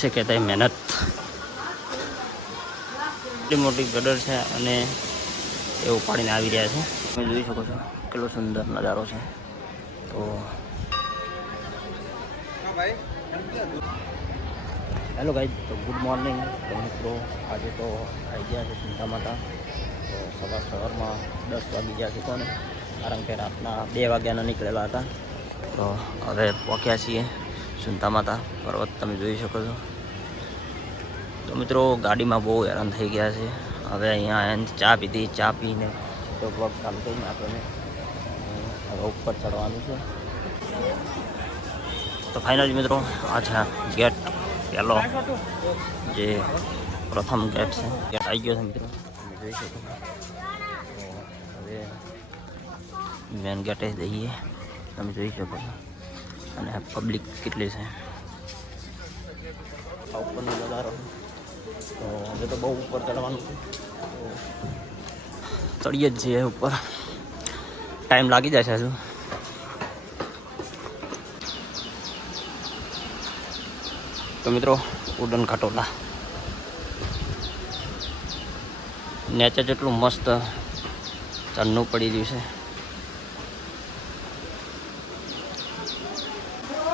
છે કે તે મહેનત. એટલી મોટી ગડર છે અને એ ઉપાડીને આવી રહ્યા છે. તમે જોઈ શકો છો કેટલો સુંદર નજારો છે. તો હેલો ગાઈઝ, તો ગુડ મોર્નિંગ. તો મિત્રો, આજે તો આવી ગયા છે ચિંતા માતા. તો સવાર સવારમાં દસ વાગી ગયા છે કોને? કારણ કે રાતના બે વાગ્યાના નીકળેલા હતા. તો હવે પહોંચ્યા છીએ સુંતા માતા પર્વત, તમે જોઈ શકો છો. તો મિત્રો, ગાડીમાં બહુ હેરાન થઈ ગયા છે. હવે અહીંયા આવીને ચા પીધી, ચા પીને તો પગ ચાલુ કરીને આપણને હવે ઉપર ચડવાનું છે. તો ફાઇનલી મિત્રો, આ છે ગેટ પહેલો, જે પ્રથમ ગેટ છે. ગેટ આવી ગયો છે મિત્રો. તમે જોઈ શકો છો. તો હવે મેન ગેટે જઈએ. તમે જોઈ શકો છો. અને પબ્લિક કેટલી છે. આ ઉપરનો નજારો. તો આજે તો બહુ ઉપર ચડવાનું તો ચડીએ જ છીએ ઉપર. ટાઈમ લાગી જશે હજુ. તો મિત્રો, ઉડન ખટોલા નેચર જેટલું મસ્ત ચન્નું પડી ગયું છે.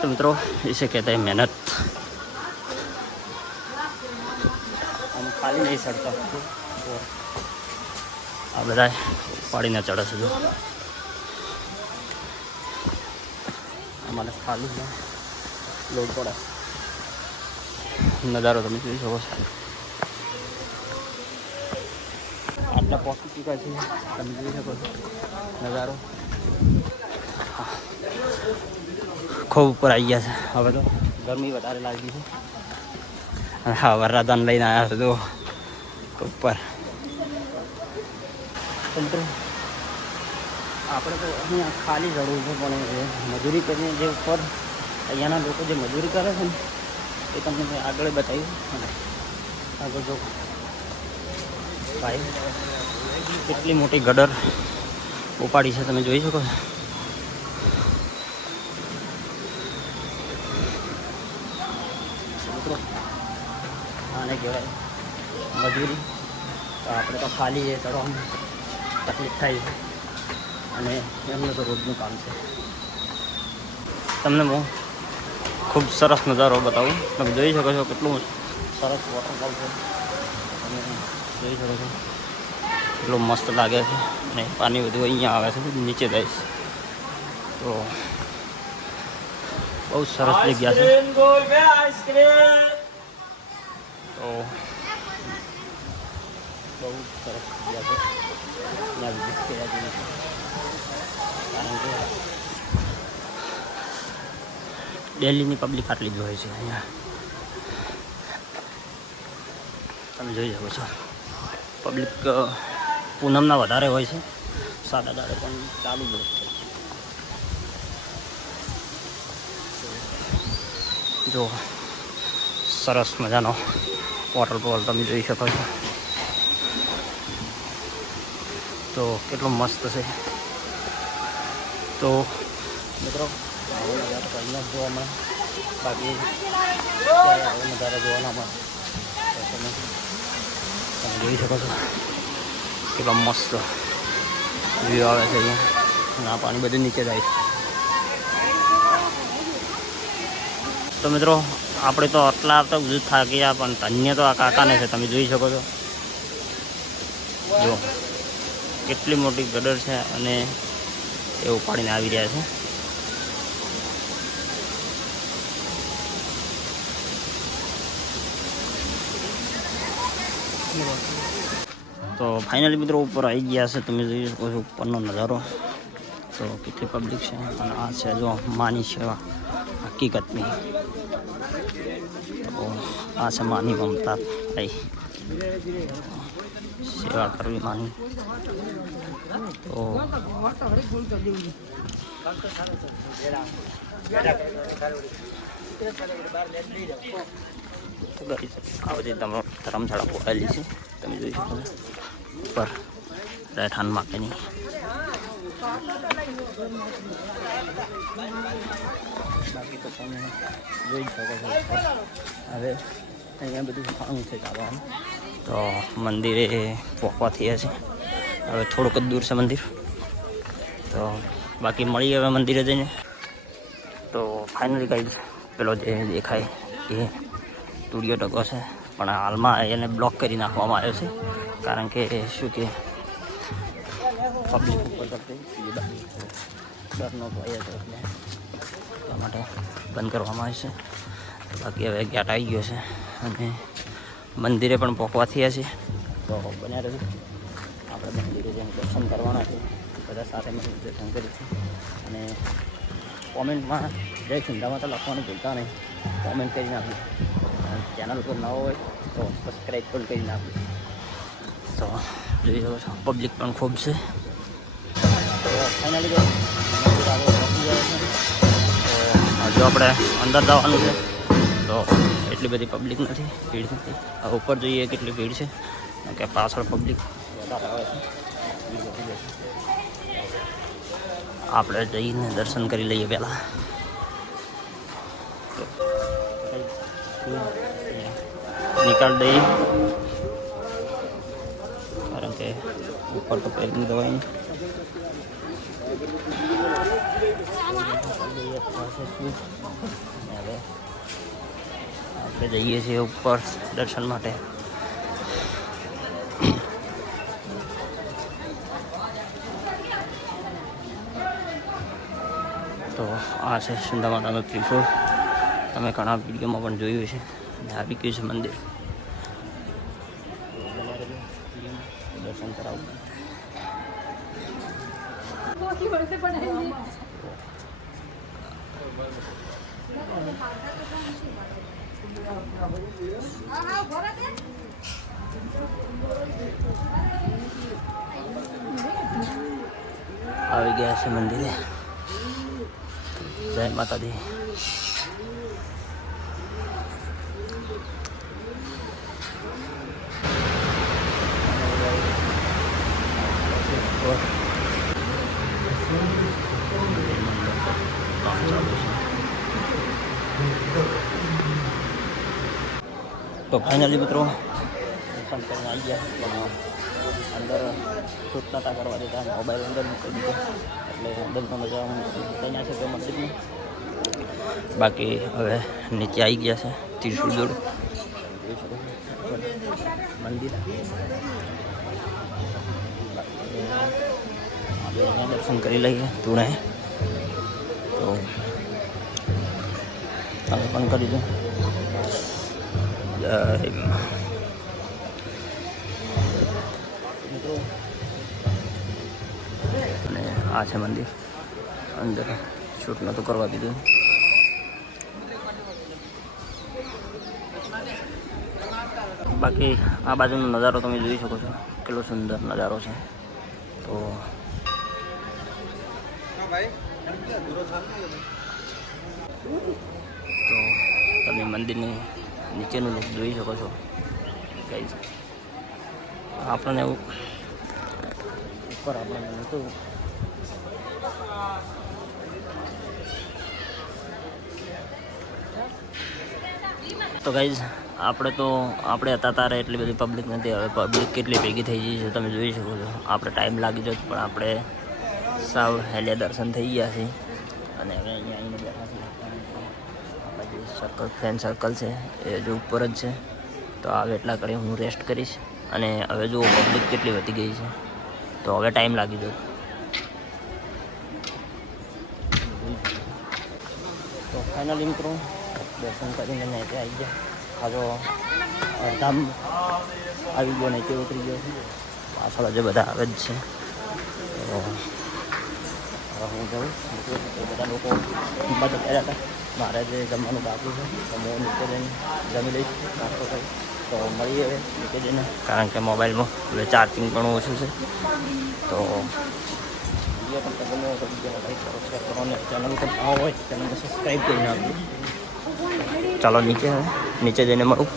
તો મિત્રો, એ છે કહેતા મહેનત. આમ ખાલી નહીં ચડતો આ બધા પાડીને ચડે છે જો. અમારે ખાલી છે. લોડ પડે. નજારો તમે જોઈ શકો છો. આટલા પહોંચી ચૂક્યા છે. તમે જોઈ શકો છો. નજારો. ખૂબ ઉપર આવી ગયા છે. હવે તો ગરમી વધારે લાગી છે. હા વરરાદાન લઈને આવ્યા છે તો ઉપર આપણે તો અહીંયા ખાલી જરૂર છે પણ જે મજૂરી કરીને જે ઉપર અહીંયાના લોકો જે મજૂરી કરે છે ને, એ તમને આગળ બતાવ્યું. અને આગળ જો. ભાઈ, કેટલી મોટી ગડર ઉપાડી છે તમે જોઈ શકો છો. મિત્રો આને કહેવાય. મજૂરી. તો આપણે તો ખાલી એ ચડવામાં તકલીફ થાય. છે અને એમનું તો રોજનું કામ છે. તમને હું ખૂબ સરસ નજારો બતાવું. તમે જોઈ શકો છો કેટલું સરસ વોટરફોલ છે. તમે જોઈ શકો છો. કેટલું મસ્ત લાગે છે. અને પાણી બધું અહીંયા આવે છે. નીચે જાય છે. તો બહુ સરસ જગ્યા છે. તો બહુ સરસ જગ્યા છે ત્યાં વિઝિટ કરવા છે કારણ કે દિલ્હીની પબ્લિક આટલી જ હોય છે અહીંયા. તમે જોઈ શકો છો. પબ્લિક પૂનમના વધારે હોય છે. સાદા દાડે પણ ચાલુ જ હોય જો સરસ મજાનો વોટરફોલ તમે જોઈ શકો છો તો કેટલો મસ્ત છે તો મિત્રો આવો નજારો તો અહીંયા જ જોવા મળે બાકી ક્યાંય આવો નજારો જોવા ના મળે તો તમે તમે જોઈ શકો છો કેટલો મસ્ત વ્યૂ આવે છે અહીંયા અને આ પાણી બધું નીચે જાય છે તો મિત્રો આપણે તો આટલા તો બધું થાકી ગયા, પણ ધન્ય તો આ કાકાને છે. તમે જોઈ શકો છો. જો કેટલી મોટી ગડર છે અને એ ઉપાડીને આવી રહ્યા છે. તો ફાઇનલી મિત્રો ઉપર આવી ગયા છે. તમે જોઈ શકો છો ઉપરનો નજારો. તો કેટલી પબ્લિક છે અને આ છે જો માની સેવા. હકીકતની. આ છે માની મમતા ભાઈ સેવા કરવી માની તો આ બધી તમે ધર્મશાળા પોકાયેલી છે તમે જોઈ શકો છો ઉપર રહેઠાણ માટેની બાકી તો તમે જોઈ જ શકો છો હવે અહીંયા બધું ખાવાનું છે જવાનું તો મંદિરે પહોંચવા થયા છે. હવે થોડુંક જ દૂર છે મંદિર. તો બાકી મળીએ હવે મંદિરે જઈને. તો ફાઇનલી કઈ પેલો જે દેખાય એ સ્ટુડિયો ટકો છે. પણ હાલમાં એને બ્લોક કરી નાખવામાં આવ્યો છે. કારણ કે શું કે પબ્લિક ઉપર ડરનો ભય હતો એટલે. એટલા માટે બંધ કરવામાં આવે છે. બાકી હવે ગેટ આવી ગયો છે. અને મંદિરે પણ પહોંચવા થયા છે. તો બન્યા રહેજો. આપણે મંદિરે જઈને દર્શન કરવાના છે. બધા સાથે મળીને દર્શન કરીશું. અને કોમેન્ટમાં જય સિંધામાં તો લખવાનું ભૂલતા નહીં. કોમેન્ટ કરી નાખ્યું ચેનલ પર ન હોય તો સબસ્ક્રાઈબ પણ કરી નાખ્યું તો જોઈ શકો છો પબ્લિક પણ ખૂબ છે. તો ફાઇનલી હજુ આપણે અંદર જવાનું છે. તો એટલી બધી પબ્લિક નથી, ભીડ નથી. આ ઉપર જોઈએ કેટલી ભીડ છે. કારણ કે પાછળ પબ્લિક વધારે આવે છે. ભીડ વધી જાય છે. આપણે જઈને દર્શન કરી લઈએ પહેલાં. નિકાલ દઈએ. કારણ કે ઉપર તો પેકિંગ દવાઈ નહીં. હવે આપણે જઈએ છીએ ઉપર દર્શન માટે. તો આ છે સુંદર માતાનો ત્રિશુળ. તમે ઘણા વિડીયોમાં પણ જોયું છે આવી ગયું છે મંદિર. દર્શન કરાવું. આવી ગયા છે મંદિરે જય માતાજી તો ફાઇનલી મિત્રો દર્શન કરીને આવી ગયા પણ અંદર શૂટ નતા કરવા દેતા મોબાઈલ અંદર મૂકી દીધો એટલે અંદરનો મજા ત્યાં છે તો મંદિરનું બાકી હવે નીચે આવી ગયા છે ત્રિશુળ જોડ જોઈ શકો છો. મંદિર બાકી આપણે અહીંયા દર્શન કરી લઈએ તુણે તો તમે પણ કરી દો જય મા. મિત્રો અને આ છે મંદિર. અંદર શૂટ નહોતું કરવા દીધું. બાકી આ બાજુનો નજારો તમે જોઈ શકો છો. કેટલો સુંદર નજારો છે. તો તો તમે મંદિરની નીચેનું લુક જોઈ શકો છો. કઈ આપણને એવું ઉપર આપણને નહોતું. તો ગાઈઝ, આપણે તો, આપણે હતા તારે એટલી બધી પબ્લિક નથી, હવે પબ્લિક કેટલી ભેગી થઈ ગઈ છે તમે જોઈ શકો છો. આપણે ટાઈમ લાગી જતો પણ આપણે સાવ હેલ્યા દર્શન થઈ ગયા છે અને અહીંયા આવીને બેઠા છીએ કારણ કે આપણા જે સર્કલ ફ્રેન્ડ સર્કલ છે, એ હજુ ઉપર જ છે. તો આવે એટલા કરી હું રેસ્ટ કરીશ. અને હવે જુઓ પબ્લિક કેટલી વધી ગઈ છે. તો હવે ટાઈમ લાગી જતો તો ફાઇનલ મિત્રો દર્શન કરીને નહીં આવી ગયા. આ જો અડધામ આવી ગયો નીચે ઉતરી ગયો પાછળ જે બધા આવે જ છે. તો હવે હું જાઉં. બધા લોકો કર્યા હતા. મારે જે જમવાનું બાકી છે, તો હું નીચે જઈને જમી લઈશ નાસ્તો કરી. તો મળીએ નીચે જઈને. કારણ કે મોબાઈલમાં હવે ચાર્જિંગ પણ ઓછું છે. તો વીડિયો પણ ગમે તો વિડીયોને લાઈક કરો શેર કરો અને ચેનલ પર ના હોય ચેનલને સબસ્ક્રાઈબ કરી નાખજો. ચાલો નીચે નીચે જઈને મળું.